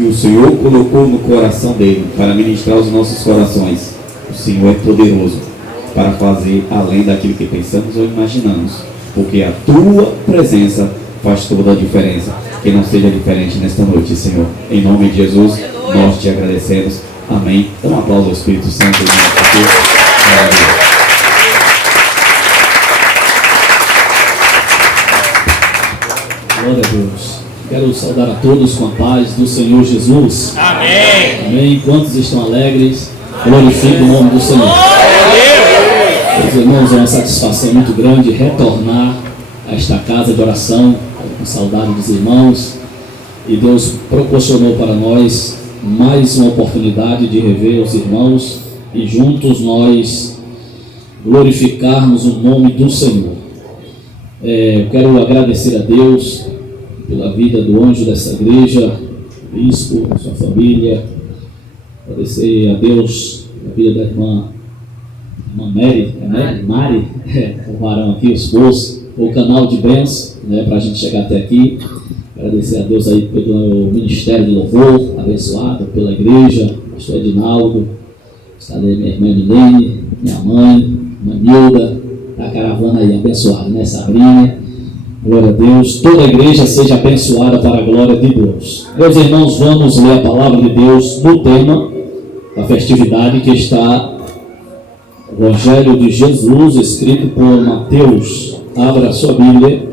que o Senhor colocou no coração dele para ministrar os nossos corações. O Senhor é poderoso para fazer além daquilo que pensamos ou imaginamos, porque a tua presença faz toda a diferença. Que não seja diferente nesta noite, Senhor. Em nome de Jesus, nós te agradecemos. Amém. Dá um aplauso ao Espírito Santo. Glória a Deus. Quero saudar a todos com a paz do Senhor Jesus. Amém. Amém. Quantos estão alegres? Glorifique o nome do Senhor. Meus irmãos, é uma satisfação muito grande retornar a esta casa de oração, com saudade dos irmãos. E Deus proporcionou para nós mais uma oportunidade de rever os irmãos e juntos nós glorificarmos o nome do Senhor. Eu quero agradecer a Deus pela vida do anjo dessa igreja, bispo, sua família. Agradecer a Deus pela vida da irmã Mari, o varão aqui, o esposo, o canal de bênçãos, para a gente chegar até aqui. Agradecer a Deus aí pelo ministério de louvor, abençoado pela igreja, pastor Edinaldo, está ali minha irmã Milene, minha mãe, minha Nilda, a caravana aí abençoada, né, Sabrina? Glória a Deus, toda a igreja seja abençoada para a glória de Deus. Meus irmãos, vamos ler a palavra de Deus no tema da festividade que está o Evangelho de Jesus, escrito por Mateus. Abra a sua Bíblia.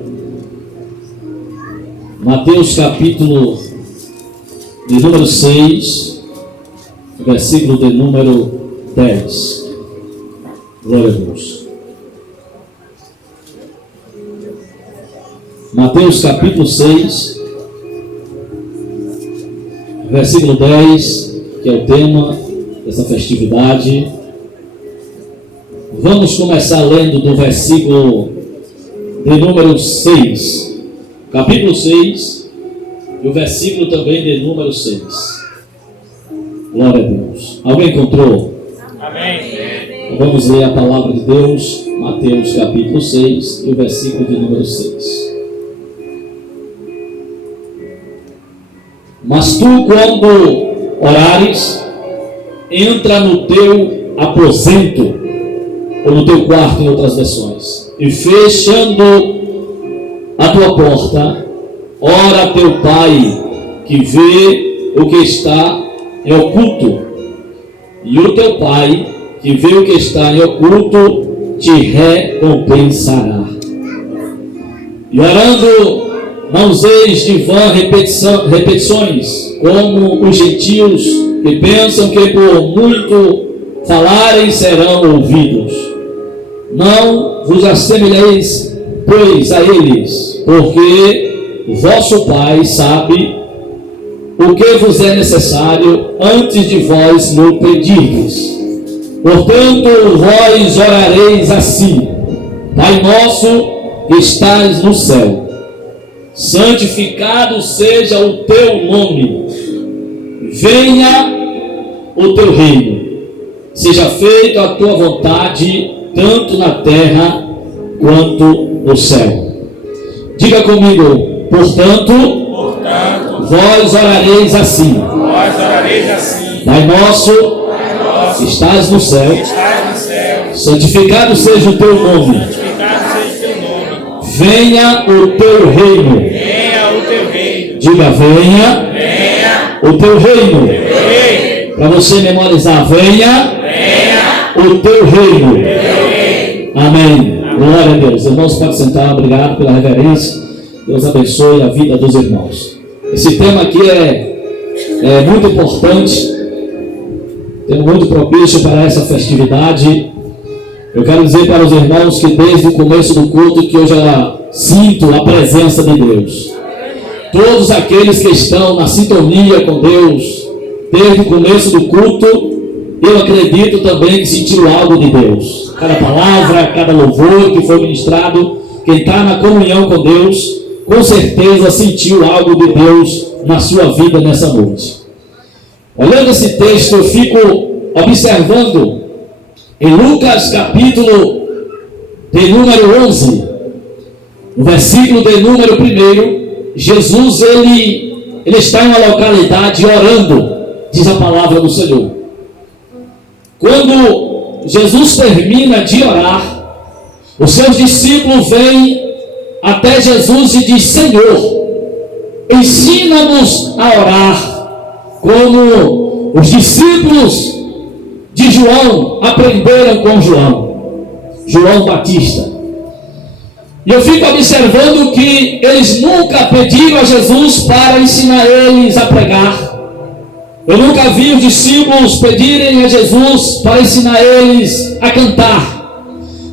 Mateus capítulo de número 6, versículo de número 10. Glória a Deus. Mateus capítulo 6, versículo 10, que é o tema dessa festividade. Vamos começar lendo do versículo de número 6. Capítulo 6, e o versículo também de número 6. Glória a Deus. Alguém encontrou? Amém. Então vamos ler a palavra de Deus, Mateus capítulo 6, e o versículo de número 6. Mas tu, quando orares, entra no teu aposento, ou no teu quarto, em outras versões, e fechando a tua porta, ora a teu Pai, que vê o que está em oculto, e o teu Pai, que vê o que está em oculto, te recompensará. E orando, não useis de vã repetições, como os gentios que pensam que por muito falarem serão ouvidos. Não vos assemelheis, pois, a eles, porque vosso Pai sabe o que vos é necessário antes de vós lhe pedirdes. Portanto, vós orareis assim: Pai nosso que estás no céu, santificado seja o teu nome, venha o teu reino, seja feita a tua vontade, tanto na terra quanto no céu. Diga comigo: portanto, vós orareis assim: Pai nosso, que estás no céu, santificado seja o teu nome, venha o teu reino. Diga: venha o teu reino. Para você memorizar: venha o teu reino. Amém. Glória a Deus. Irmãos, pode sentar. Obrigado pela reverência. Deus abençoe a vida dos irmãos. Esse tema aqui é muito importante, tema muito propício para essa festividade. Eu quero dizer para os irmãos que desde o começo do culto que eu já sinto a presença de Deus. Todos aqueles que estão na sintonia com Deus desde o começo do culto, eu acredito também que sentiram algo de Deus. Cada palavra, cada louvor que foi ministrado, quem está na comunhão com Deus, com certeza sentiu algo de Deus na sua vida nessa noite. Olhando esse texto, eu fico observando em Lucas capítulo de número 11, no versículo de número 1, Jesus ele ele está em uma localidade orando, diz a palavra do Senhor. Quando Jesus termina de orar, os seus discípulos vêm até Jesus e diz: Senhor, ensina-nos a orar, como os discípulos de João aprenderam com João Batista. E eu fico observando que eles nunca pediram a Jesus para ensinar eles a pregar. Eu nunca vi os discípulos pedirem a Jesus para ensinar eles a cantar.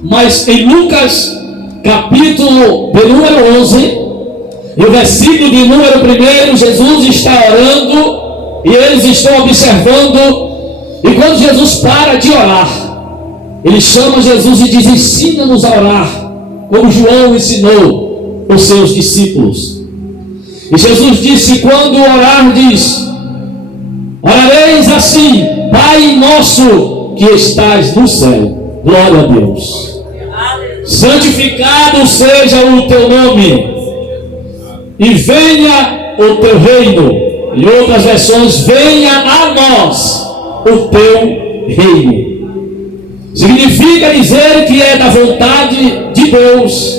Mas em Lucas, capítulo de número 11, e o versículo de número 1, Jesus está orando e eles estão observando. E quando Jesus para de orar, ele chama Jesus e diz: ensina-nos a orar, como João ensinou os seus discípulos. E Jesus disse: quando orardes, orareis assim: Pai nosso que estás no céu. Glória a Deus. Santificado seja o teu nome, e venha o teu reino. Em outras versões, venha a nós o teu reino. Significa dizer que é da vontade de Deus,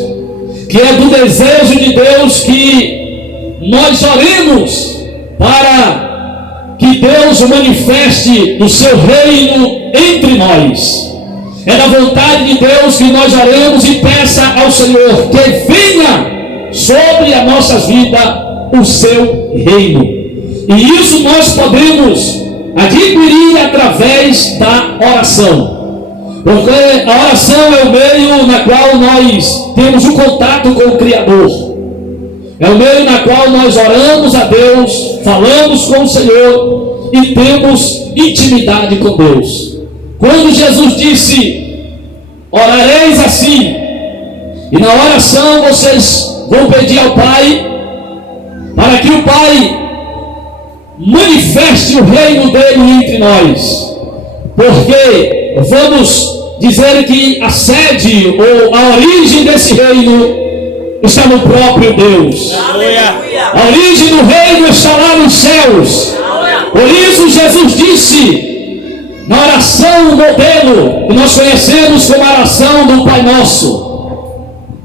que é do desejo de Deus que nós oremos para que Deus manifeste o seu reino entre nós. É da vontade de Deus que nós oremos e peça ao Senhor que venha sobre a nossa vida o seu reino. E isso nós podemos adquirir através da oração. Porque a oração é o meio na qual nós temos o contato com o Criador. É o meio na qual nós oramos a Deus, falamos com o Senhor e temos intimidade com Deus. Quando Jesus disse: orareis assim, e na oração vocês vão pedir ao Pai, para que o Pai manifeste o reino dele entre nós. Porque vamos dizer que a sede ou a origem desse reino está no próprio Deus. A origem do reino está lá nos céus. Por isso Jesus disse na oração modelo que nós conhecemos como a oração do Pai Nosso: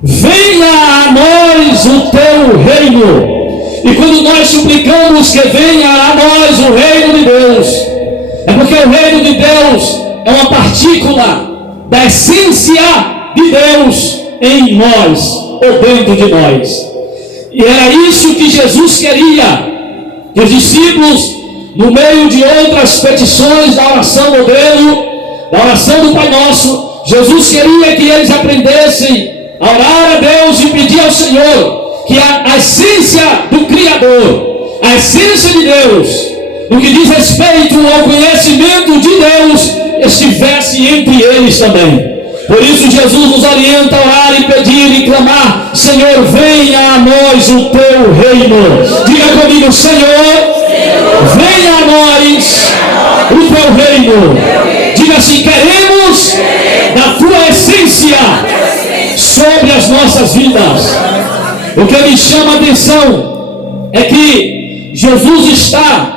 venha a nós o teu reino. E quando nós suplicamos que venha a nós o reino de Deus, é porque o reino de Deus é uma partícula da essência de Deus em nós, ou dentro de nós. E era isso que Jesus queria, que os discípulos, no meio de outras petições da oração modelo, da oração do Pai Nosso, Jesus queria que eles aprendessem a orar a Deus e pedir ao Senhor que a essência do Criador, a essência de Deus, no que diz respeito ao conhecimento de Deus, estivesse entre eles também. Por isso Jesus nos orienta a orar e pedir e clamar: Senhor, venha a nós o teu reino. Diga comigo: Senhor, venha a nós o teu reino. Diga assim: queremos da tua essência sobre as nossas vidas. O que me chama a atenção é que Jesus está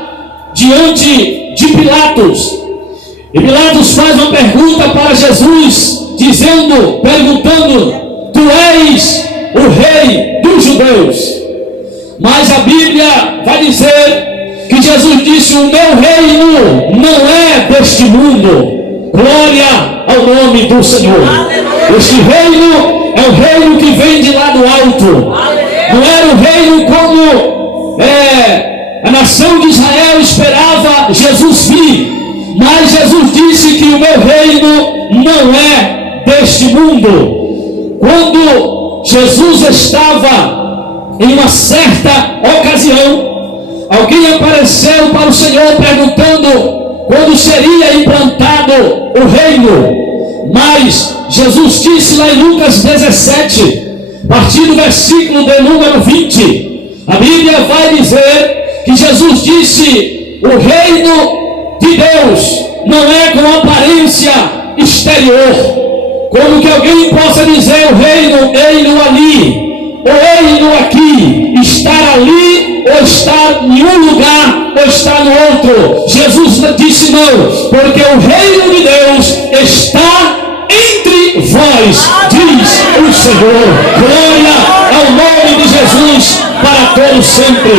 diante de Pilatos, e Pilatos faz uma pergunta para Jesus, perguntando: tu és o rei dos judeus? Mas a Bíblia vai dizer que Jesus disse: o meu reino não é deste mundo. Glória ao nome do Senhor. Este reino é o reino que vem de lá do alto. Não era o reino como a nação de Israel esperava Jesus vir, mas Jesus disse que o meu reino não é deste mundo. Quando Jesus estava em uma certa ocasião, alguém apareceu para o Senhor perguntando quando seria implantado o reino. Mas Jesus disse lá em Lucas 17, a partir do versículo de número 20, a Bíblia vai dizer que Jesus disse: o reino de Deus não é com aparência exterior, como que alguém possa dizer o reino, ei-no ali, ou ei-no aqui, estar ali ou estar em um lugar, ou estar no outro. Jesus disse não, porque o reino de Deus está entre vós, diz o Senhor. Glória ao nome de Jesus para todos sempre.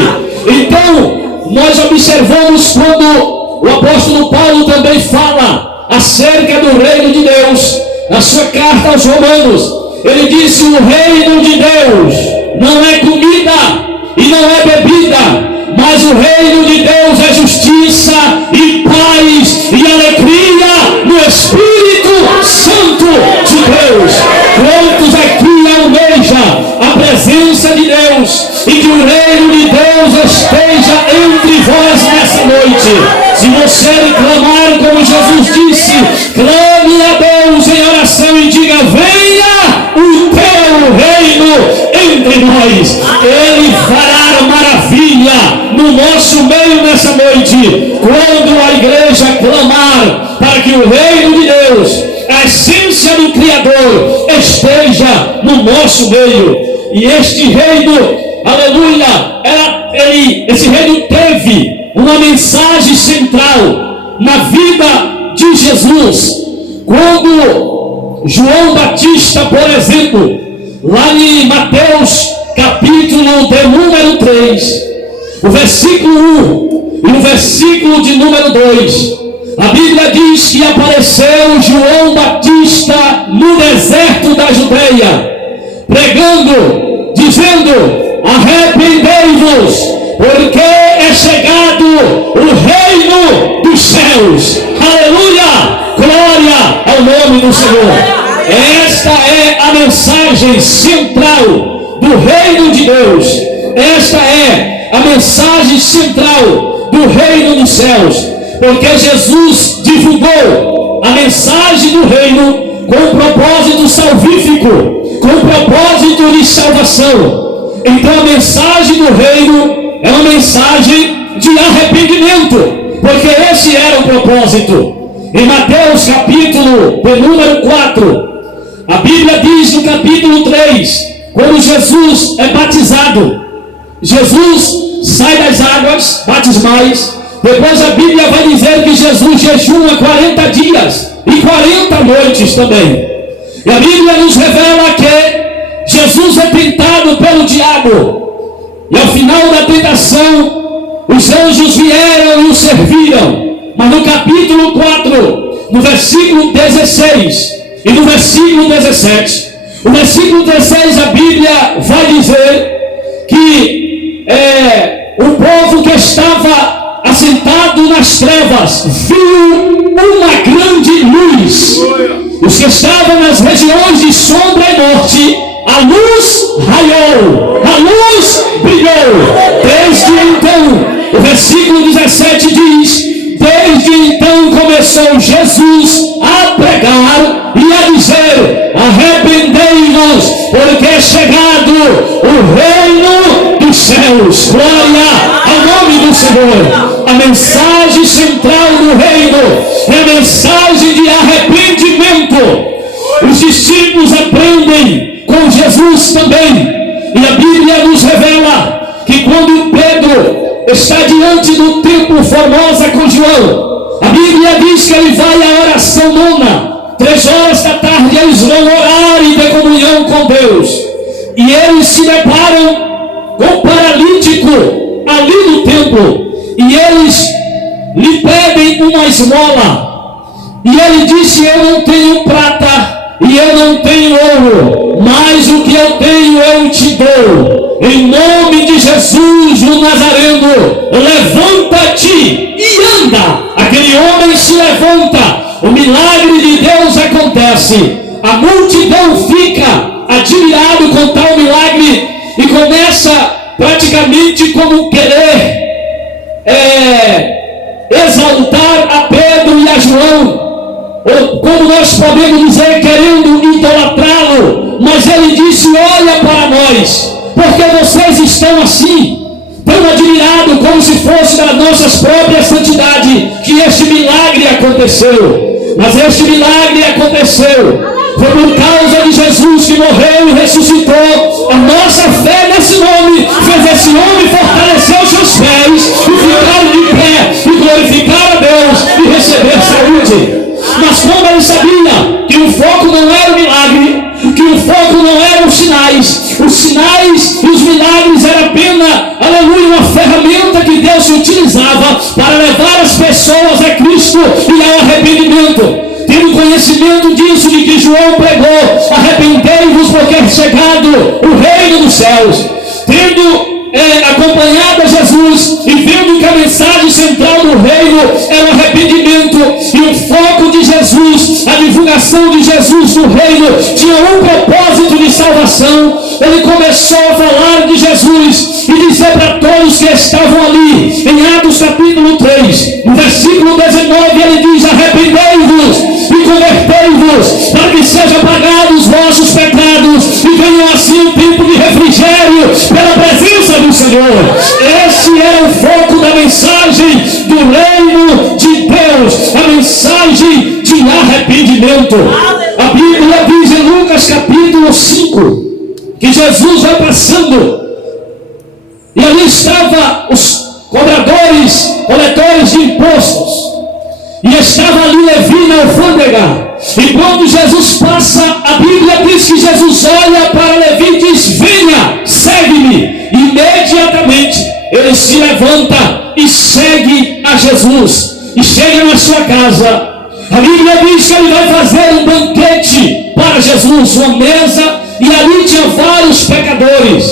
Então, nós observamos quando o apóstolo Paulo também fala acerca do reino de Deus, na sua carta aos Romanos. Ele disse: o reino de Deus não é comida e não é bebida, mas o reino de Deus é justiça e paz e alegria no Espírito Santo de Deus. Quantos aqui almejam a presença de Deus e que o reino de Deus esteja entre vós nessa noite? Se você clamar como Jesus disse, clame a Deus em oração e diga: venha o teu reino entre nós. Ele fará maravilha no nosso meio nessa noite, quando a igreja clamar para que o reino de Deus, a essência do Criador, esteja no nosso meio. E este reino, aleluia, esse reino teve uma mensagem central na vida de Jesus. Quando João Batista, por exemplo, lá em Mateus capítulo de número 3, o versículo 1 e o versículo de número 2, a Bíblia diz que apareceu João Batista no deserto da Judeia, pregando, dizendo: arrependei-vos, porque é chegado o reino dos céus. Aleluia! Glória ao nome do Senhor. Esta é a mensagem central do reino de Deus. Esta é a mensagem central do reino dos céus, porque Jesus divulgou a mensagem do reino com um propósito salvífico, com um propósito de salvação. Então a mensagem do reino é uma mensagem de arrependimento, porque esse era o propósito. Em Mateus capítulo de número 4, a Bíblia diz no capítulo 3, quando Jesus é batizado, Jesus sai das águas batismais. Depois a Bíblia vai dizer que Jesus jejua 40 dias e 40 noites também. E a Bíblia nos revela que Jesus é tentado pelo diabo. E ao final da tentação, os anjos vieram e o serviram. Mas no capítulo 4, no versículo 16 e no versículo 17, o versículo 16, a Bíblia vai dizer que o povo que estava assentado nas trevas viu uma grande luz. Os que estavam nas regiões de sombra e morte, a luz raiou, a luz brilhou. Desde então, o versículo 17 diz: desde então começou Jesus a pregar e a dizer: arrependei-vos, porque é chegado o reino dos céus. Glória ao nome do Senhor. A mensagem central do reino é a mensagem de arrependimento. Os discípulos aprendem com Jesus também, e a Bíblia nos revela que quando Pedro está diante do templo Formosa com João, a Bíblia diz que ele vai à oração nona, 3 horas da tarde eles vão orar e ter comunhão com Deus, e eles se deparam com um paralítico ali no templo, e eles lhe pedem uma esmola, e ele disse: eu não tenho prata e eu não tenho ouro, mas o que eu tenho eu te dou. Em nome de Jesus o Nazareno, levanta-te e anda. Aquele homem se levanta, o milagre de Deus acontece, a multidão fica admirado com tal milagre e começa praticamente como querer exaltar a Pedro e a João, ou como nós podemos dizer, querendo idolatrá-lo. Mas ele disse: olha para nós, porque vocês estão assim, tão admirados como se fosse da nossa própria santidade, que este milagre aconteceu. Mas este milagre aconteceu Foi por causa de Jesus que morreu e ressuscitou. A nossa fé nesse nome fez esse homem fortalecer os seus pés e ficar de pé e glorificar a Deus e receber saúde. Mas como ele sabia que o foco não era o milagre, que o foco não eram os sinais e os milagres eram apenas, aleluia, uma ferramenta que Deus utilizava para levar as pessoas a Cristo e ao arrependimento. Tendo conhecimento disso, de que João pregou: arrependei-vos porque é chegado o reino dos céus. Tendo acompanhado a Jesus e vendo que a mensagem central do reino é o arrependimento e o foco de Jesus, a divulgação de Jesus no reino tinha um propósito de salvação, ele começou a falar de Jesus e dizer para todos que estavam ali, em Atos capítulo 3, no versículo 19, ele diz: arrependei-vos e convertei-vos, para que sejam apagados os vossos pecados e venham assim um tempo de refrigério pela presença do Senhor. Esse é o foco da mensagem do reino de Deus, a mensagem de arrependimento. A Bíblia diz em Lucas capítulo 5 que Jesus vai passando e ali estavam os coletores de impostos, e estava ali Levi na alfândega. E quando Jesus passa, a Bíblia diz que Jesus olha para Levi e diz: venha, segue-me. Imediatamente ele se levanta e segue a Jesus e chega na sua casa. A Bíblia diz que ele vai fazer um banquete para Jesus, uma mesa, e ali tinha vários pecadores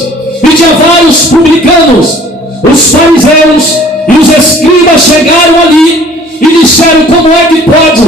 e tinha vários publicanos. Os fariseus e os escribas chegaram ali e disseram: como é que pode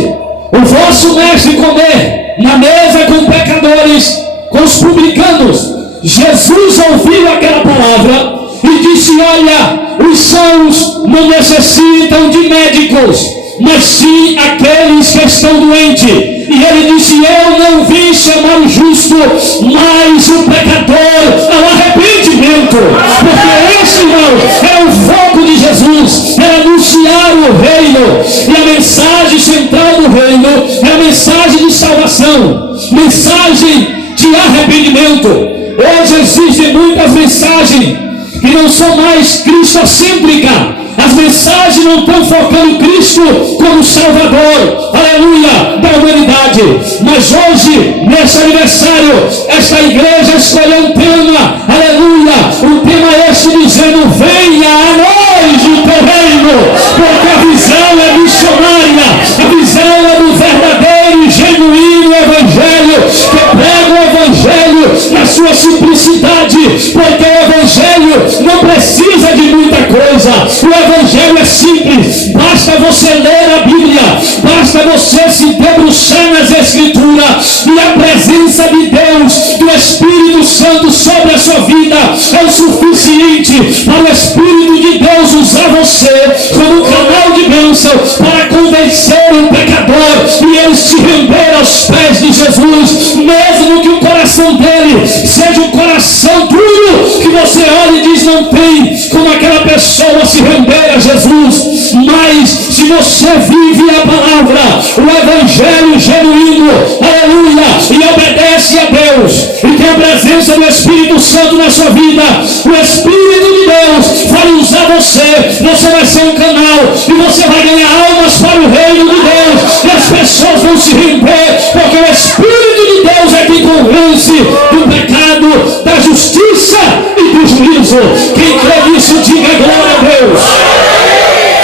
o vosso mestre comer na mesa com pecadores, com os publicanos? Jesus ouviu aquela palavra e disse: olha, os sãos não necessitam de médicos, mas sim aqueles que estão doentes. E ele disse: eu não vim chamar o justo, mas o pecador ao arrependimento. Porque esse, irmão, é o foco de Jesus, é anunciar o reino. E a mensagem central do reino é a mensagem de salvação, mensagem de arrependimento. Hoje existem muitas mensagens que não são mais cristocêntricas. As mensagens não estão focando Cristo como Salvador, aleluia, da humanidade. Mas hoje, nesse aniversário, esta igreja escolheu um tema, aleluia, um tema este dizendo: venha a nós o teu reino, porque a visão é missionária, a visão é do verdadeiro e genuíno evangelho, que prega o evangelho na sua simplicidade, porque o evangelho não precisa de muita coisa. O evangelho é simples, basta você ler a Bíblia, basta você se debruçar nas Escrituras, e a presença de Deus, do Espírito Santo sobre a sua vida é o suficiente para o Espírito de Deus usar você como um canal de bênção para convencer um pecador e ele se render aos pés de Jesus, mesmo que o coração dele seja um coração duro, que você olha e diz: não tem como aquela pessoa se render a Jesus. Mas se você vive a palavra, o evangelho genuíno, aleluia, e obedece a Deus, e tem a presença do Espírito Santo na sua vida, o Espírito de Deus vai usar você, você vai ser um canal, e você vai ganhar almas para o reino de Deus, e as pessoas vão se render, porque o Espírito de Deus é quem convence do pecado, da justiça e do juízo. Quem crê nisso, diga glória a Deus.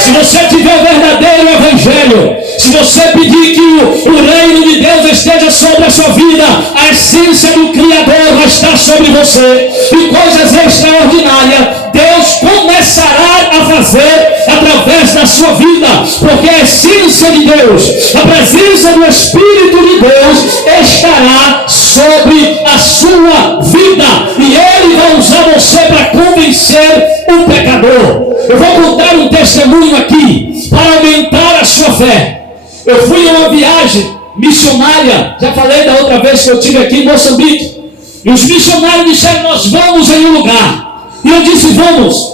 Se você tiver o verdadeiro evangelho, se você pedir que o reino de Deus esteja sobre a sua vida, a essência do Criador vai estar sobre você, e coisas extraordinárias Deus começará a fazer através da sua vida, porque a essência de Deus, a presença do Espírito de Deus estará sobre a sua vida, e Ele vai usar você para convencer um pecador. Eu vou contar um testemunho aqui para aumentar a sua fé. Eu fui em uma viagem missionária, já falei da outra vez que eu estive aqui em Moçambique, e os missionários disseram: nós vamos em um lugar. E eu disse: vamos.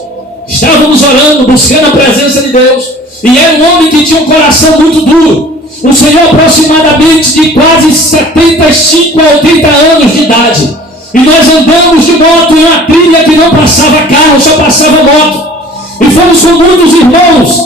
Estávamos orando, buscando a presença de Deus, e era um homem que tinha um coração muito duro, um senhor aproximadamente de quase 75 a 80 anos de idade. E nós andamos de moto em uma trilha que não passava carro, só passava moto. E fomos com muitos irmãos,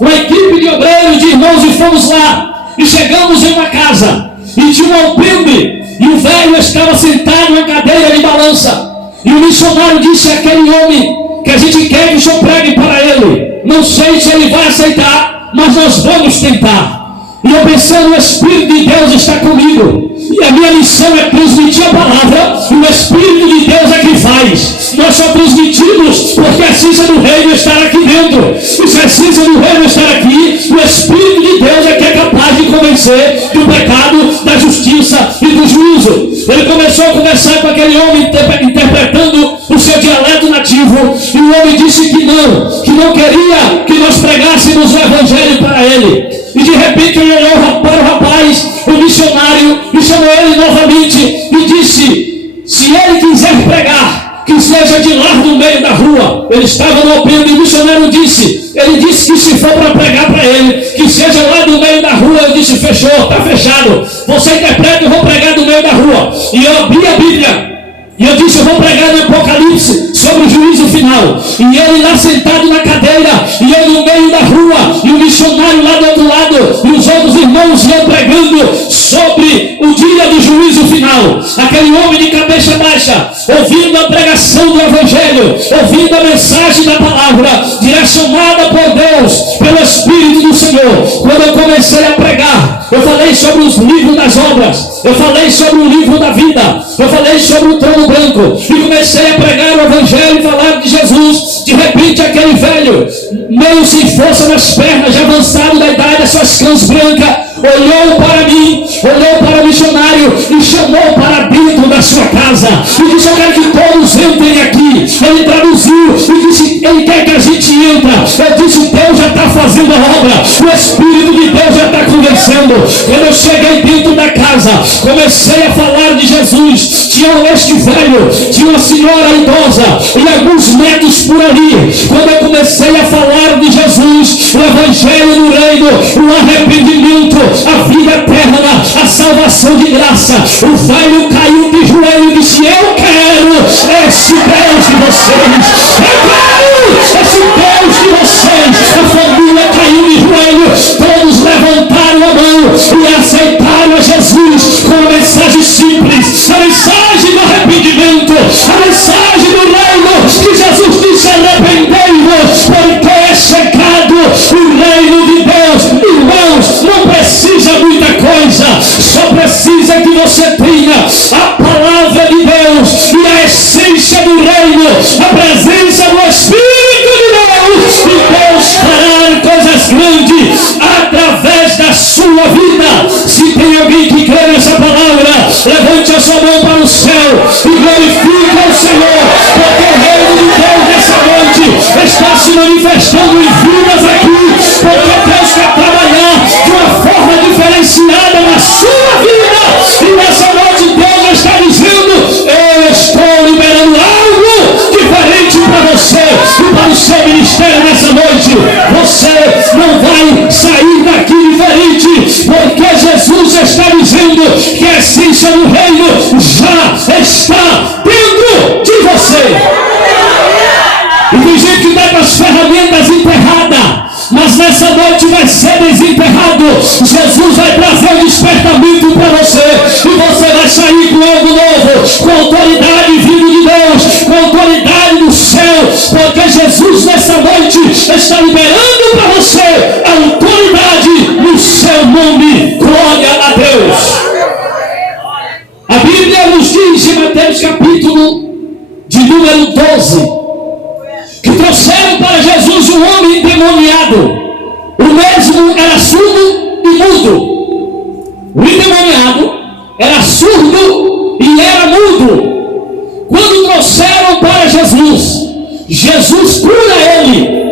uma equipe de obreiros, de irmãos, e fomos lá. E chegamos em uma casa, e tinha um alpendre, e o velho estava sentado em uma cadeira de balança. E o missionário disse àquele homem que a gente quer que o senhor pregue para ele. Não sei se ele vai aceitar, mas nós vamos tentar. E eu pensando, o Espírito de Deus está comigo. E a minha missão é transmitir a palavra, e o Espírito de Deus é que faz. Nós só transmitimos porque a essência do reino está aqui dentro. E se a essência do reino está aqui, o Espírito de Deus é que é capaz de convencer do pecado, da justiça e do juízo. Ele começou a conversar com aquele homem, interpretando o seu dialeto nativo. E o homem disse que não queria que nós pregássemos o Evangelho para ele. E de repente ele olhou para o rapaz, o missionário, e chamou ele novamente e disse: se ele quiser pregar, que seja de lá no meio da rua. Ele estava no alpendre e o missionário disse que se for para pregar para ele, que seja lá no meio da rua. Eu disse: fechou, está fechado. Você interpreta, eu vou pregar no meio da rua. E eu abri a Bíblia. E eu disse: eu vou pregar no Apocalipse sobre o juízo final. E ele lá sentado na cadeira, e eu no meio da rua, e o missionário lá do outro lado, e os outros irmãos iam pregando sobre o dia do juízo final. Aquele homem de cabeça baixa, ouvindo a pregação do Evangelho, ouvindo a mensagem da palavra, direcionada por Deus, pelo Espírito do Senhor. Quando eu comecei a pregar, eu falei sobre os livros das obras, eu falei sobre o livro da vida, eu falei sobre o trono branco, e comecei a pregar o Evangelho e falar de Jesus. De repente aquele velho, meio sem força nas pernas, já avançado da idade, as suas cães brancas, olhou para mim, olhou para o missionário e chamou para dentro da sua casa e disse: eu quero que todos entrem aqui. Ele traduziu e disse: ele quer que a gente entre. Eu disse: Deus já está fazendo a obra, o Espírito de Deus já está convencendo. Quando eu cheguei dentro da casa, comecei a falar de Jesus. Tinha este velho, tinha uma senhora idosa e alguns metros por ali. Quando eu comecei a falar de Jesus, o Evangelho do reino, o arrependimento, a vida eterna, a salvação de graça, o velho caiu de joelho e disse: eu quero esse Deus de vocês, eu quero esse Deus de vocês. A família caiu de joelho, todos levantaram a mão e aceitaram a Jesus com uma mensagem simples, a mensagem do arrependimento, a mensagem do reino, que Jesus disse: arrependei-vos, porque é chegado o reino de Deus. Irmãos, não precisa muita coisa, só precisa que você tenha a palavra de Deus e a essência do reino, a presença do Espírito de Deus, e Deus fará coisas grandes através da sua vida. Se tem alguém que crê nessa palavra, levante a sua mão para o céu e glorifique ao Senhor, porque o reino de Deus nessa noite está se manifestando em vidas aqui, porque Deus quer trabalhar de uma forma diferenciada na sua vida. E nessa noite Deus está dizendo: eu estou liberando algo diferente para você e para o seu ministério nessa noite. Você não vai sair daqui diferente, porque Jesus está dizendo que a essência do reino já está dentro de você. E tem gente que está com as ferramentas enterradas, mas nessa noite vai ser desenterrado. Jesus vai trazer um despertamento para você, e você vai sair com algo novo, com autoridade vindo de Deus, com autoridade do céu, porque Jesus nessa noite está liberando para você a autoridade no seu nome. Glória a Deus. A Bíblia nos diz em Mateus capítulo de número 12, que trouxeram para Jesus um homem endemoniado. O mesmo era surdo e mudo. O endemoniado era surdo e era mudo. Quando trouxeram para Jesus, Jesus cura ele.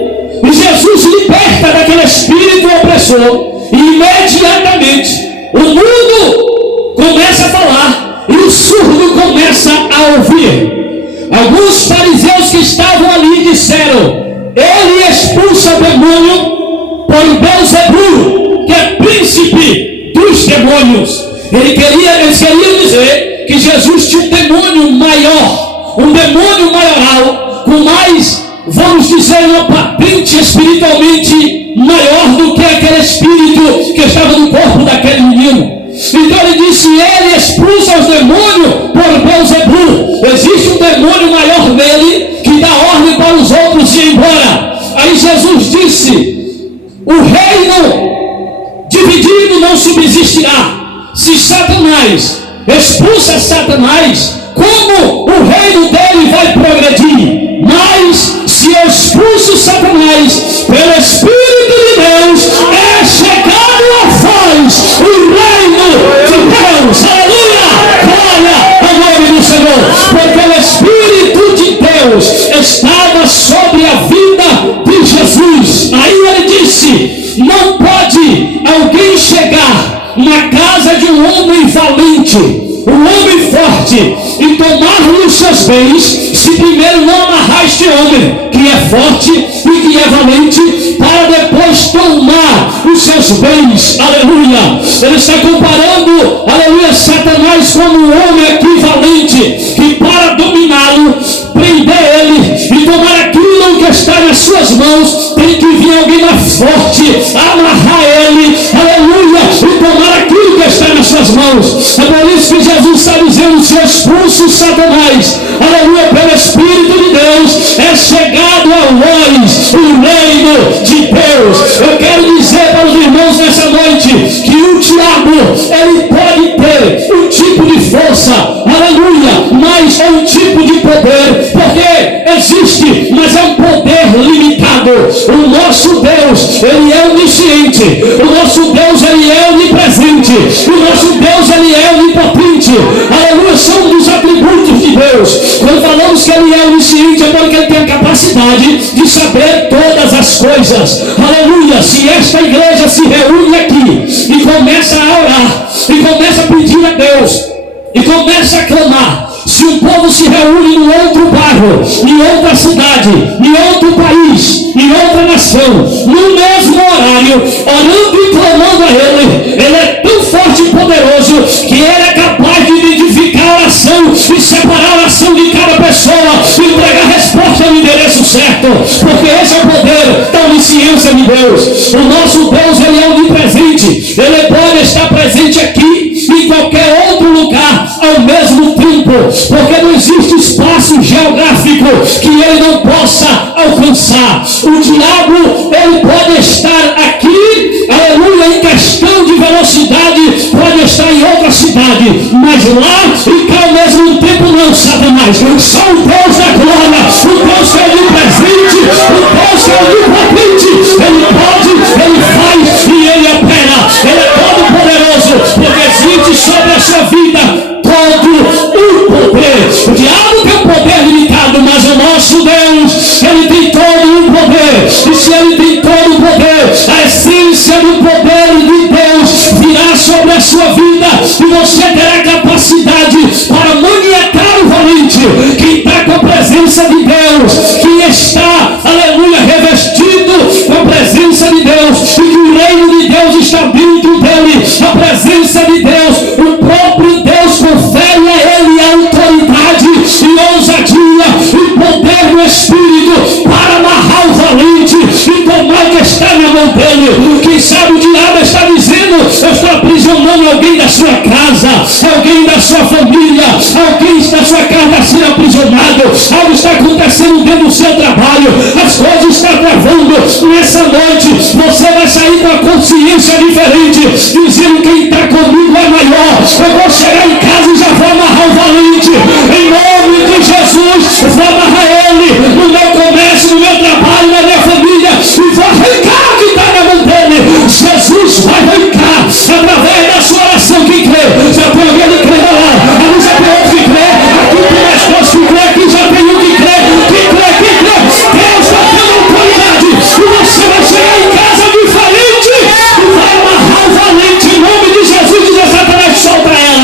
E Jesus liberta daquele espírito opressor. E imediatamente o mudo começa a falar e o surdo começa a ouvir. Alguns fariseus que estavam ali disseram: ele expulsa o demônio por Beelzebul, que é príncipe os demônios. Eles queriam dizer que Jesus tinha um demônio maior, um demônio maioral, com mais, vamos dizer, uma patente espiritualmente maior do que aquele espírito que estava no corpo daquele menino. Então ele disse: ele expulsa os demônios por Beelzebul. Existe um demônio maior nele que dá ordem para os outros ir embora. Aí Jesus disse: o reino dividido não subsistirá. Se Satanás expulsa Satanás, como o reino dele vai progredir? Mas se eu expulso Satanás pelo Espírito de Deus, é chegado a vós o reino de Deus. Aleluia! Glória ao nome do Senhor. Porque o Espírito de Deus estava sobre a vida de Jesus. Aí ele disse: não pode alguém chegar na casa de um homem valente, um homem forte, e tomar-lhe os seus bens, se primeiro não amarrar este homem, que é forte e que é valente, para depois tomar os seus bens. Aleluia! Ele está comparando, aleluia, Satanás como um homem equivalente, que para dominá-lo, prender ele e tomar aquilo que está nas suas mãos, tem que vir alguém mais forte, amarrar ele, aleluia, e tomar aquilo que está nas suas mãos. É por isso que Jesus está dizendo: se expulso Satanás, aleluia, pelo Espírito de Deus, é chegado a vós o reino de Deus. Eu quero dizer para os irmãos nessa noite que o diabo, ele pode ter um tipo de força, aleluia, mas é um tipo de poder, porque existe, mas é um poder limitado. O nosso Deus, ele é onisciente, o nosso Deus, ele é onipresente, o nosso Deus, ele é onipotente. Aleluia, são dos atributos de Deus. Quando falamos que ele é onisciente, é porque ele tem a capacidade de saber todas as coisas. Aleluia, se esta igreja se reúne aqui e começa a orar, e começa a pedir a Deus, e começa a clamar, se o povo se reúne em outro bairro, em outra cidade, em outro país, em outra nação, no mesmo horário, orando e clamando a ele é tão forte e poderoso que ele é capaz de identificar a oração e separar a oração de cada pessoa e entregar a resposta no endereço certo, porque esse é o poder da onisciência de Deus. O nosso Deus, ele é onipresente, ele pode estar presente aqui em qualquer outro lugar ao mesmo tempo, porque não existe espaço geográfico que ele não possa alcançar. O diabo, ele pode estar aqui, aleluia, em questão de velocidade, pode estar em outra cidade, mas lá e cá ao mesmo tempo não, Satanás. Só o Deus da glória, o Deus que é onipresente, o Deus que é onipotente, ele pode, ele faz e ele opera. Ele é todo poderoso, porque existe sobre a sua vida todo o poder. O diabo tem um poder limitado, mas o nosso Deus, ele tem todo o poder. E se ele tem todo o poder, a essência do poder de Deus virá sobre a sua vida, e você terá capacidade para maniatar o valente que está com a presença de Deus, que está, aleluia, revestido com a presença de Deus, e que o reino de Deus está dentro dele. A presença de Deus, o próprio Deus confere a ele a autoridade e ousadia e poder do Espírito para amarrar o valente e tomar o que está na mão dele. Quem sabe o diabo está dizendo: eu estou aprisionando alguém da sua casa, alguém da sua família, alguém da sua casa está sendo aprisionado, algo está acontecendo dentro do seu trabalho, as coisas estão travando. Nessa noite você vai sair com a consciência diferente, dizendo: quem está comigo é maior. Eu vou chegar em casa e já vou amarrar o valente, em nome de Jesus. Vou amarrar ele no meu comércio, no meu trabalho, na minha família, e vou arrancar o que está na mão dele. Jesus vai arrancar através da sua oração. Quem crê? Já tem alguém que crê lá, ali já tem outro que crê, aqui tem mais pessoas que crê, aqui já tem um que crê. Quem crê? Quem crê? Deus vai ter autoridade, e você vai chegar em casa diferente e vai amarrar o valente em nome de Jesus. Diz a Satanás: solta ela.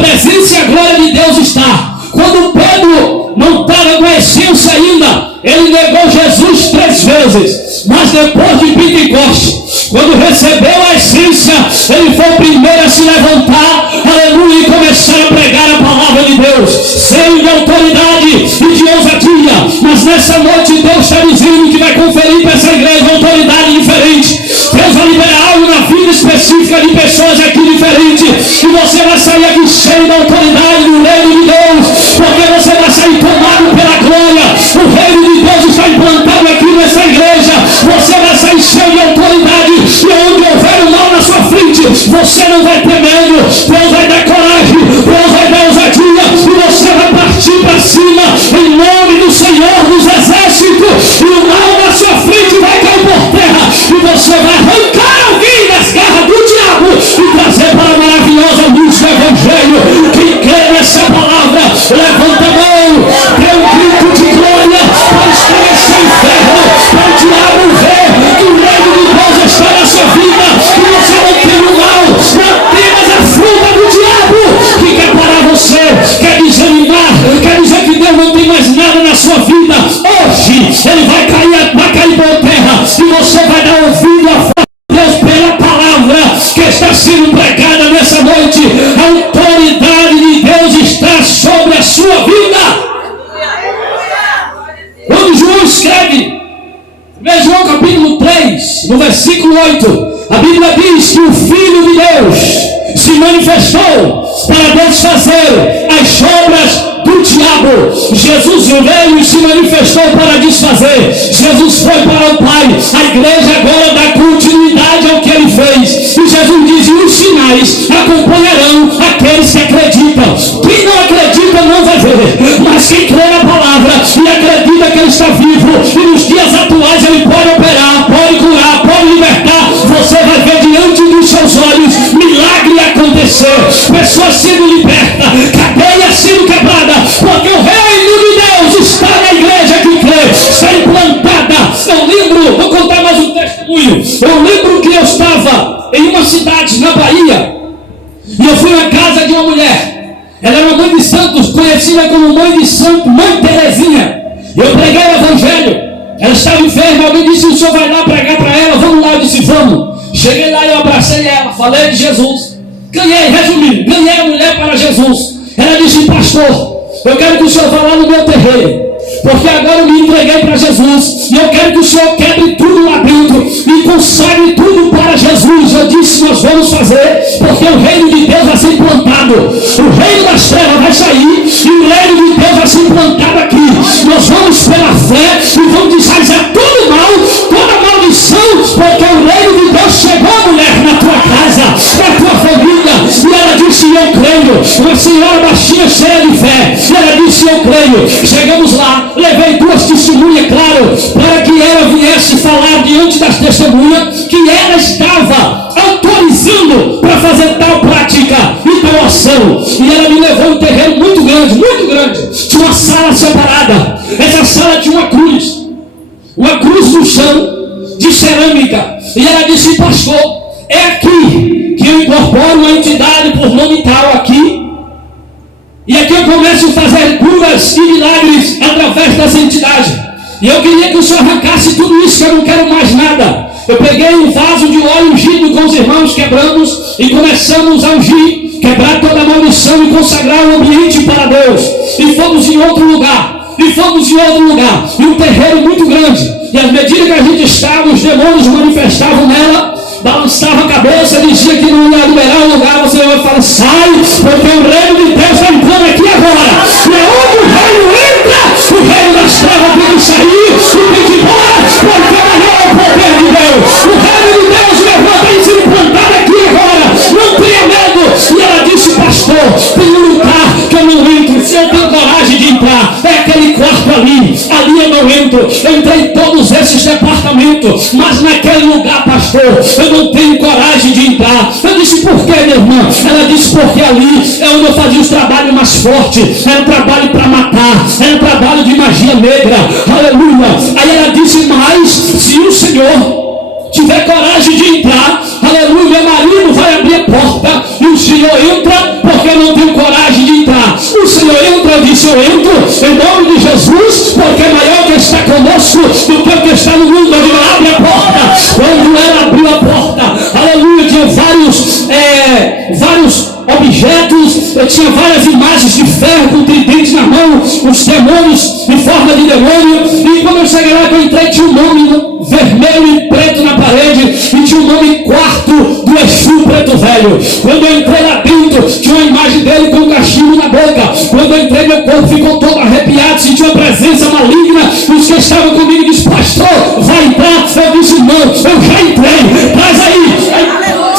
presença e a glória de Deus está. Quando Pedro não estava com a essência ainda, ele negou Jesus 3 vezes. Mas depois de Pentecostes, quando recebeu a essência, ele foi o primeiro a se levantar, aleluia, e começar a pregar a palavra de Deus, cheio de autoridade e de ousadia. Mas nessa noite Deus está dizendo que vai conferir para essa igreja uma autoridade diferente. Deus vai liberar algo na vida específica de pessoas aqui diferentes, e você vai sair aqui cheio da autoridade do reino de Deus, porque você vai sair tomado pela glória. O reino de Deus está implantado aqui nessa igreja. Você vai sair cheio de autoridade, e onde houver o mal na sua frente, você não vai ter medo. Deus vai dar coragem, Deus vai dar ousadia, e você vai partir para cima em nome do Senhor dos Exércitos, e o mal na sua frente vai cair por terra, e você vai arrancar alguém das garras do diabo e trazer para a maravilhosa luz do Evangelho. Quem crê nessa palavra, levanta a mão, dê um grito de glória para estremecer o inferno, para o diabo ver que o reino de Deus está na sua vida, e você não tem o mal, não apenas a fruta do diabo que quer parar você, quer desanimar, quer dizer que Deus não tem mais nada na sua vida. Hoje ele vai cair por terra, e você vai dar ouvido à voz de Deus pela palavra que está sendo pregada nessa noite. A autoridade de Deus está sobre a sua vida. Quando João escreve, veja João capítulo 3, no versículo 8, a Bíblia diz que o Filho de Deus se manifestou para desfazer as obras do diabo. Jesus veio e se manifestou para desfazer. Jesus foi para o Pai. A igreja agora dá continuidade ao que ele fez. E Jesus diz: e os sinais acompanharão aqueles que acreditam. Quem não acredita não vai ver, mas quem crê na palavra e acredita que ele está vivo, e nos dias atuais ele pode operar, pode curar, pode libertar, você vai ver diante dos seus olhos milagre acontecer, pessoas sendo libertas, cadeias sendo quebradas, porque o reino de Deus está na igreja que crê, está implantada. Eu lembro, vou contar mais um testemunho. Eu lembro que eu estava em uma cidade na Bahia, e eu fui na casa de uma mulher. Ela era uma mãe de santos, conhecida como mãe de santo, mãe Terezinha. Eu preguei o evangelho. Ela estava enferma, alguém disse: o senhor vai lá pregar para ela? Vamos lá. Eu disse: vamos. Cheguei lá e eu abracei ela, falei de Jesus. Resumindo, ganhei a mulher para Jesus. Ela disse: pastor, eu quero que o senhor vá lá no meu terreiro, porque agora eu me entreguei para Jesus, e eu quero que o senhor quebre tudo lá dentro e consagre tudo para Jesus. Eu disse: nós vamos fazer, porque o reino de Deus vai ser implantado. O reino das trevas vai sair, e o reino de Deus vai ser implantado aqui. Nós vamos pela fé e vamos desfazer todo mal, toda maldição, porque o reino de Deus chegou, mulher, na tua casa, na tua família. E ela disse: eu creio. Uma senhora baixinha, cheia de fé, e ela disse: eu creio. Chegamos lá, levei 2 testemunhas, claro, para que ela viesse falar diante das testemunhas que ela estava autorizando para fazer tal prática e tal ação. E ela me levou um terreno muito grande, muito grande. Tinha uma sala separada. Essa sala tinha uma cruz no chão de cerâmica. E ela disse: pastor, é aqui que eu incorporo uma entidade por nome tal aqui, e aqui eu começo a fazer curas e milagres através dessa entidade. E eu queria que o senhor arrancasse tudo isso, que eu não quero mais nada. Eu peguei um vaso de óleo ungido com os irmãos, quebramos e começamos a ungir, quebrar toda a maldição e consagrar o ambiente para Deus. E fomos em outro lugar. E um terreiro muito grande. E à medida que a gente estava, os demônios manifestavam nela, balançava a cabeça, dizia que não ia liberar o lugar. Você vai falar: sai, porque o reino de Deus está entrando aqui agora. E é onde o reino entra, o reino das trevas tem que sair e tem que ir embora, porque maior é o poder de Deus. O reino de Deus levanta e se implantar aqui agora. Não tenha medo. E ela disse: pastor, tem um lugar que eu não entro. Se eu tenho coragem de entrar, é aquele quarto ali eu não entro. Eu entrei em todos esses departamentos, mas naquele lugar, pastor, eu não tenho coragem de entrar. Eu disse: por que, minha irmã? Ela disse: porque ali é onde eu fazia os trabalhos mais fortes. Era um trabalho para matar, era um trabalho de magia negra. Aleluia. Aí ela disse: mas se o Senhor tiver coragem de entrar, aleluia, meu marido vai abrir a porta e o Senhor entra, porque eu não tenho coragem Senhor, entra, eu disse, eu entro em nome de Jesus, porque é maior que está conosco do que o que está no mundo. Ele abre a porta. Quando ela abriu a porta, aleluia, tinha vários objetos, tinha várias imagens de ferro com tridentes na mão, os demônios em forma de demônio. E quando eu cheguei lá, eu entrei, tinha um nome vermelho e preto na parede, e tinha um nome quarto do Exu Preto Velho. Quando eu entrei lá dentro, tinha uma imagem dele com um cachimbo na boca. Quando eu entrei, meu corpo ficou todo arrepiado, senti uma presença maligna. Os que estavam comigo disseram: pastor, vai entrar? Eu disse: não, eu já entrei, traz aí.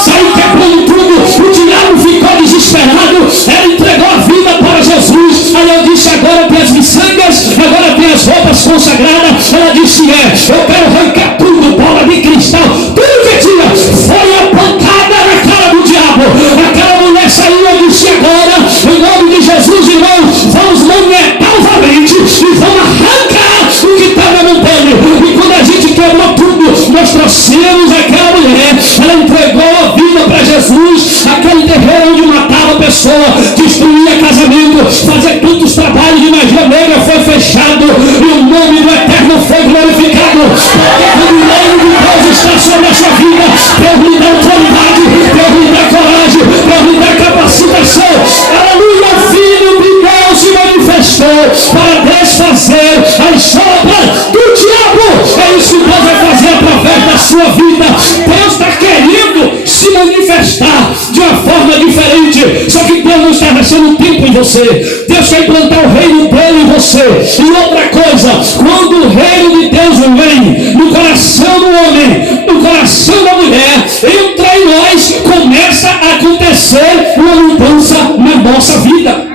Saiu quebrando tudo, o diabo ficou desesperado, ela entregou a vida para Jesus. Aí eu disse: agora tem as miçangas, agora tem as roupas consagradas. Ela disse: eu quero arrancar tudo, bola de cristal, tudo que tinha. Foi a pancada na cara do diabo. Aquela mulher saiu. Eu disse: agora, em nome de Jesus, irmãos, vamos manetar novamente e vamos arrancar o que está na montanha. E quando a gente quebrou tudo, nós trouxemos aquela mulher, ela entregou a vida para Jesus. Aquele terreiro onde matava a pessoa, destruía casamento, fazia tantos trabalhos de magia negra, foi fechado e o nome do Eterno foi glorificado. Porque quando o reino de Deus está sobre a sua vida, Deus lhe dá autoridade, Deus lhe dá coragem, Deus lhe dá capacitação. Aleluia, o Filho de Deus se manifestou para desfazer as obras do diabo. É isso que Deus vai fazer através da sua vida. Deus está querendo se manifestar de uma forma diferente. Só que Deus não está gastando tempo em você. Deus quer implantar o reino dele em você. E outra coisa, quando o reino de Deus vem no coração do homem, no coração da mulher, entra em nós, começa a acontecer uma mudança na nossa vida.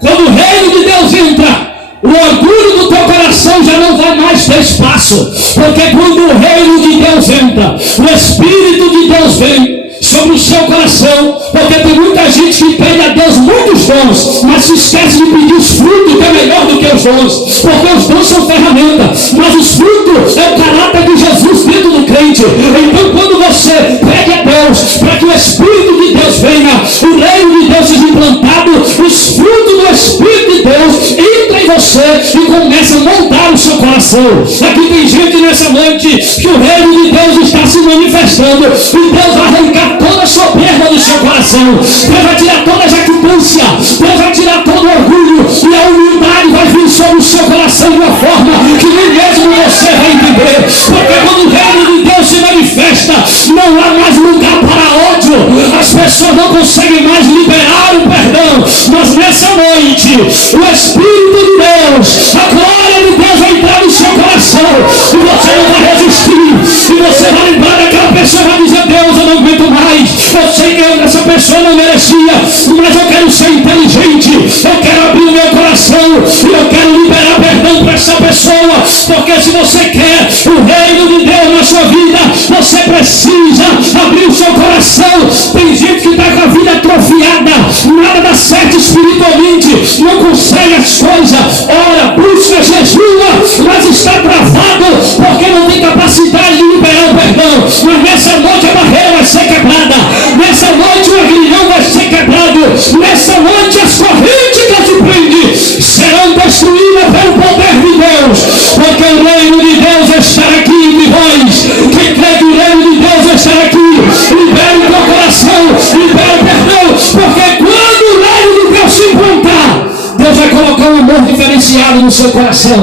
Quando o reino de Deus entra, o orgulho do teu coração já não vai mais ter espaço. Porque quando o reino de Deus entra, o Espírito de Deus vem sobre o seu coração. Porque tem muita gente que pede a Deus muitos dons, mas se esquece de pedir os frutos, que é melhor do que os dons. Porque os dons são ferramentas, mas os frutos é o caráter de Jesus dentro do crente. Então quando você pede a Deus para que o Espírito de Deus venha, o reino de Deus seja implantado, os frutos do Espírito de Deus entram em você e começam a moldar o seu coração. Aqui tem gente nessa noite que o reino de Deus está se manifestando e Deus vai arrancar toda a soberba do seu coração. Deus vai tirar toda a jactância, Deus vai tirar todo o orgulho, e a humildade vai vir sobre o seu coração de uma forma que nem mesmo você vai entender. Porque quando o reino de Deus se manifesta, não há mais lugar para ódio. As pessoas não conseguem mais liberar o perdão. Mas nessa noite, o Espírito de Deus, a glória de Deus vai entrar no seu coração, e você não vai resistir. E você vai lembrar daquela pessoa e vai dizer: Deus, eu não aguento mais. Eu sei que essa pessoa não merecia, mas eu quero ser inteligente. Eu quero abrir o meu coração e eu quero liberar perdão para essa pessoa. Porque se você quer o reino de Deus na sua vida, você precisa abrir o seu coração. Tem gente que está com a vida atrofiada, nada dá certo espiritualmente, não consegue as coisas. Ora, busca Jesus, mas está travado porque não tem capacidade de liberar o perdão. Mas nessa noite a barreira vai ser quebrada, nessa noite o agrilhão vai ser quebrado, nessa noite as correntes que te prendem serão destruídas pelo poder de Deus. Porque o reino de Deus está aqui entre vós. Quem crê que o reino de Deus está aqui, libere o teu coração, libere o perdão. Porque quando o reino de Deus se implantar, Deus vai colocar um amor diferenciado no seu coração.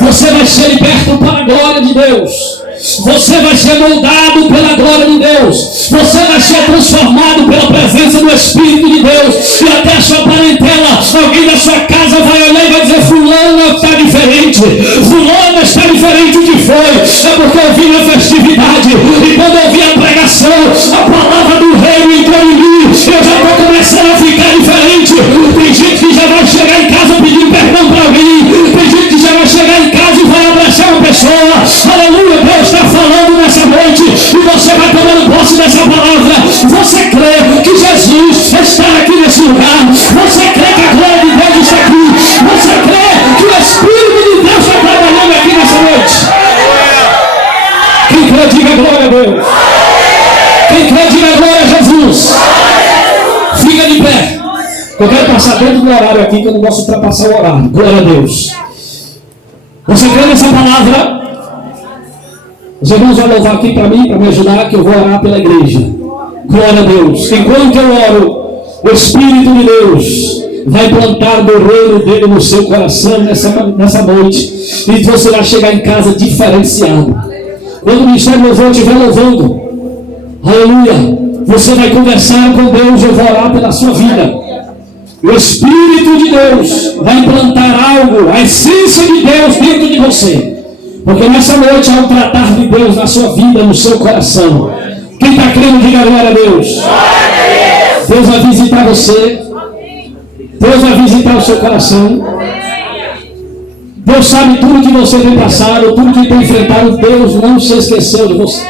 Você vai ser liberto para a glória de Deus. Você vai ser moldado pela glória de Deus. Você vai ser transformado pela presença do Espírito de Deus. E até a sua parentela, alguém da sua casa vai olhar e vai dizer: fulano está diferente, fulano está diferente. O que foi? É porque eu vim na festividade, e quando eu vi a pregação, a palavra do reino entrou em mim. Eu já estou começando a ficar diferente. Tem gente que já vai chegar em casa pedindo perdão para alguém. Tem gente que já vai chegar em casa e vai abraçar uma pessoa. Aleluia, Deus está falando nessa noite, e você vai tomando posse dessa palavra. Você crê que Jesus está aqui nesse lugar? Você crê que a glória de Deus está aqui? Você crê que o Espírito de Deus está trabalhando aqui nessa noite? Quem crê, diga glória a Deus. Quem crê, diga glória a Jesus. Fica de pé. Eu quero passar dentro do horário aqui, que eu não posso ultrapassar o horário. Glória a Deus. Você crê nessa palavra? Os irmãos vão louvar aqui para mim, para me ajudar, que eu vou orar pela igreja. Glória a Deus. Enquanto eu oro, o Espírito de Deus vai plantar do reino dele no seu coração nessa noite. E você vai chegar em casa diferenciado. Quando o ministério de louvor estiver louvando, aleluia, você vai conversar com Deus, eu vou orar pela sua vida. O Espírito de Deus vai implantar algo, a essência de Deus dentro de você. Porque nessa noite há um tratar de Deus na sua vida, no seu coração. Quem está crendo, diga glória a Deus. Deus vai visitar você. Deus vai visitar o seu coração. Deus sabe tudo que você tem passado, tudo que tem enfrentado. Deus não se esqueceu de você.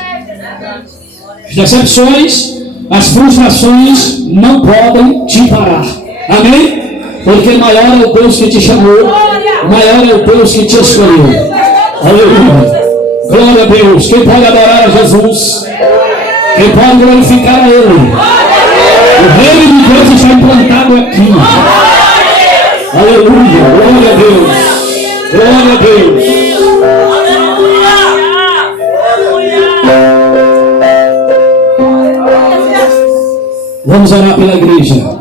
As decepções, as frustrações não podem te parar. Amém? Porque maior é o Deus que te chamou, maior é o Deus que te escolheu. Aleluia. Glória a Deus. Quem pode adorar a Jesus? Quem pode glorificar a Ele? O reino de Deus está implantado aqui. Aleluia. Glória a Deus. Glória a Deus. Vamos orar pela igreja.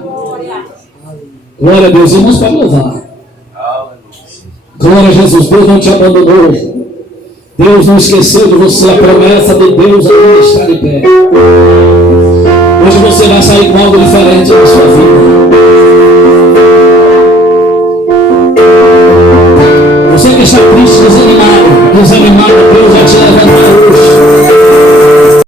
Glória a Deus. Irmãos, pode louvar. Glória a Jesus. Deus não te abandonou. Deus não esqueceu de você. A promessa de Deus ainda está de pé. Hoje você vai sair com algo diferente na sua vida. Você que está triste, desanimado,